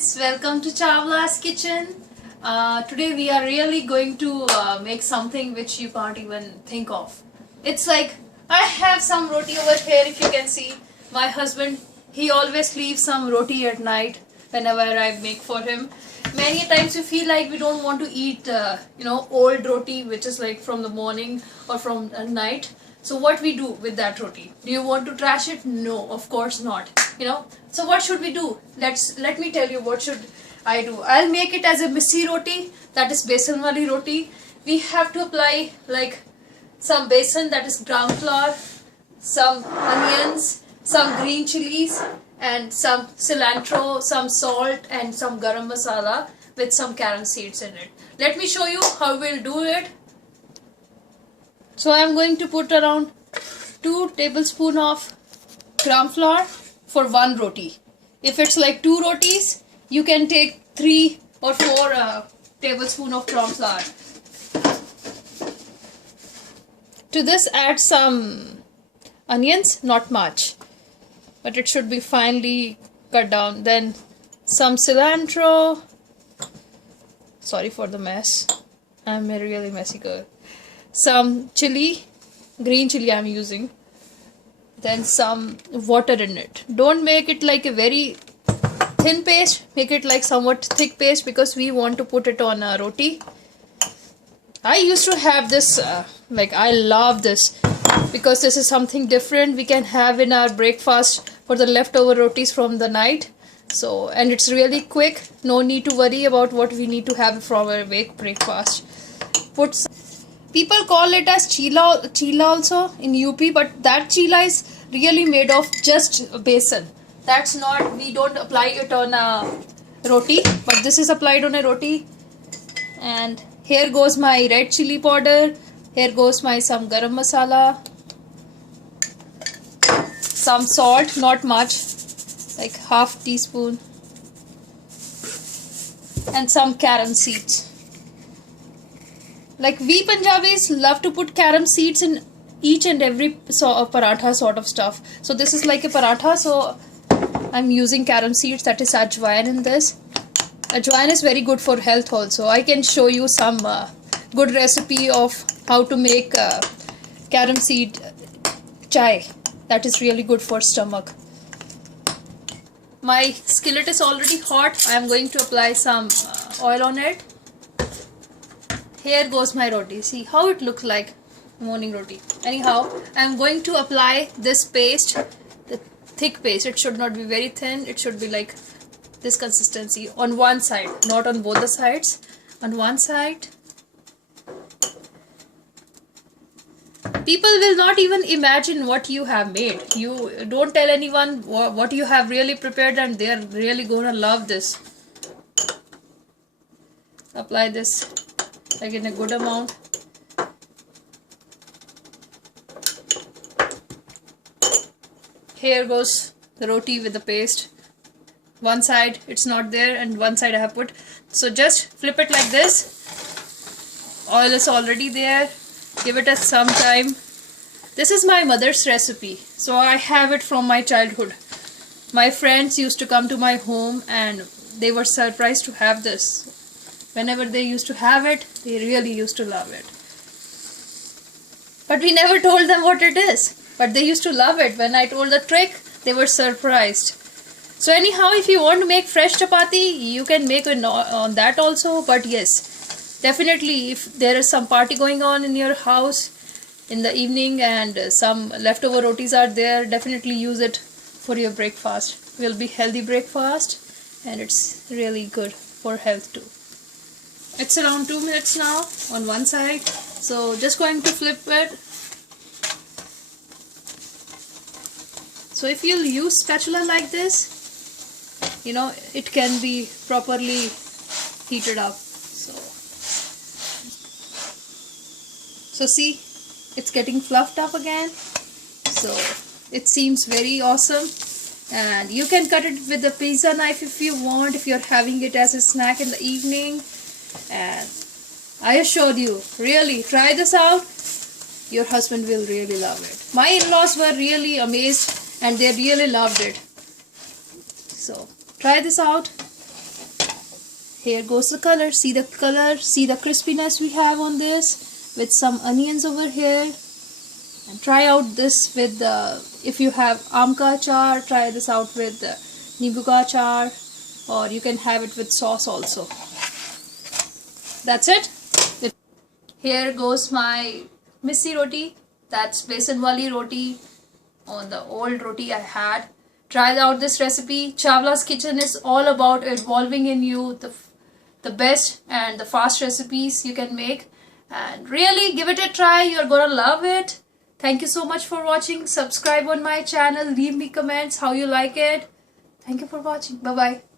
Welcome to Chawla's kitchen. Today we are really going to make something which you can't even think of. It's like I have some roti over here. If you can see, my husband, he always leaves some roti at night whenever I make for him. Many times we feel like we don't want to eat old roti which is like from the morning or from night. So what we do with that roti? Do you want to trash it? No, of course not. So what should we do? Let me tell you what should I do. I'll make it as a missi roti, that is besan wali roti. We have to apply like some besan, that is ground flour, some onions, some green chilies, and some cilantro, some salt, and some garam masala with some carom seeds in it. Let me show you how we'll do it. So I am going to put around 2 tablespoons of gram flour for 1 roti. If it's like 2 rotis, you can take 3 or 4 tablespoons of gram flour. To this add some onions, not much, but it should be finely cut down. Then some cilantro. Sorry for the mess. I'm a really messy girl. Some chili, green chili I'm using. Then some water in it. Don't make it like a very thin paste. Make it like somewhat thick paste because we want to put it on a roti. I used to have this, I love this because this is something different we can have in our breakfast for the leftover rotis from the night. So, and it's really quick. No need to worry about what we need to have from our breakfast. People call it as chila also in UP, but that chila is really made of just besan. That's not, we don't apply it on a roti, but this is applied on a roti. And here goes my red chili powder. Here goes my some garam masala. Some salt, not much, like half teaspoon. And some carom seeds. Like we Punjabis love to put carom seeds in each and every paratha sort of stuff. So this is like a paratha, so I'm using carom seeds, that is ajwain in this. Ajwain is very good for health also. I can show you some good recipe of how to make carom seed chai. That is really good for stomach. My skillet is already hot. I am going to apply some oil on it. Here goes my roti. See how it looks like morning roti. Anyhow, I am going to apply this paste, the thick paste. It should not be very thin. It should be like this consistency on one side, not on both the sides. On one side. People will not even imagine what you have made. You don't tell anyone what you have really prepared, and they are really gonna love this. Apply this like in a good amount. Here goes the roti with the paste. One side it's not there and one side I have put. So just flip it like this. Oil is already there. Give it some time. This is my mother's recipe. So I have it from my childhood. My friends used to come to my home and they were surprised to have this. Whenever they used to have it, they really used to love it. But we never told them what it is. But they used to love it. When I told the trick, they were surprised. So anyhow, if you want to make fresh chapati, you can make it on that also. But yes, definitely if there is some party going on in your house in the evening and some leftover rotis are there, definitely use it for your breakfast. It will be healthy breakfast and it's really good for health too. It's around 2 minutes now on one side. So just going to flip it. So if you use spatula like this, it can be properly heated up. So see, it's getting fluffed up again. So it seems very awesome. And you can cut it with a pizza knife if you want, if you're having it as a snack in the evening. And I assure you, really try this out. Your husband will really love it. My in-laws were really amazed and they really loved it. So try this out. Here goes the color. See the color, see the crispiness we have on this with some onions over here. And try out this with the, if you have aam ka achar, try this out with nimbu ka achar, or you can have it with sauce also. That's it. Here goes my missi roti. That's besan wali roti on the old roti I had. Try out this recipe. Chawla's Kitchen is all about involving in you the best and the fast recipes you can make. And really give it a try. You're gonna love it. Thank you so much for watching. Subscribe on my channel. Leave me comments how you like it. Thank you for watching. Bye bye.